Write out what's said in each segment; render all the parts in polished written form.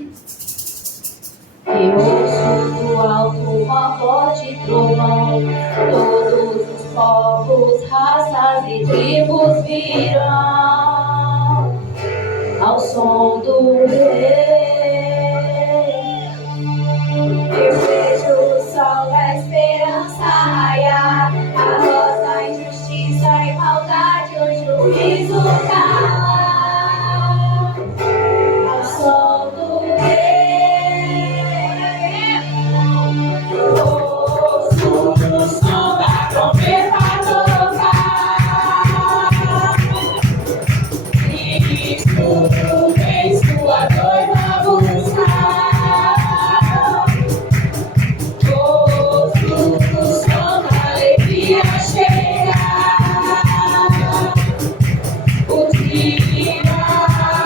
E ouço do alto uma voz de trovão, todos os povos, raças e tribos virão ao som do rei. Eu vejo o sol da esperança raiar, a voz da injustiça e maldade, o juízo calar, ao som do rei. Ouço o som da trombeta tocar, Cristo vem sua noiva buscar. Ouço o som da alegria chegar, o dia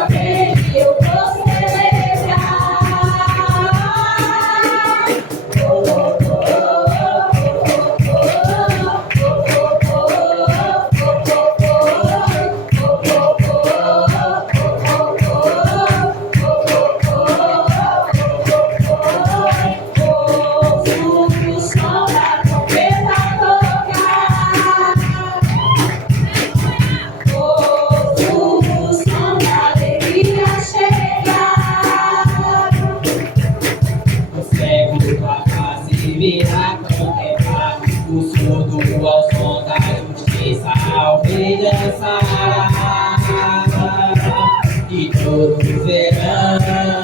vem e eu vou celebrar. Virá contemplar o surdo ao som da justiça, ao rei dançará, e todos verão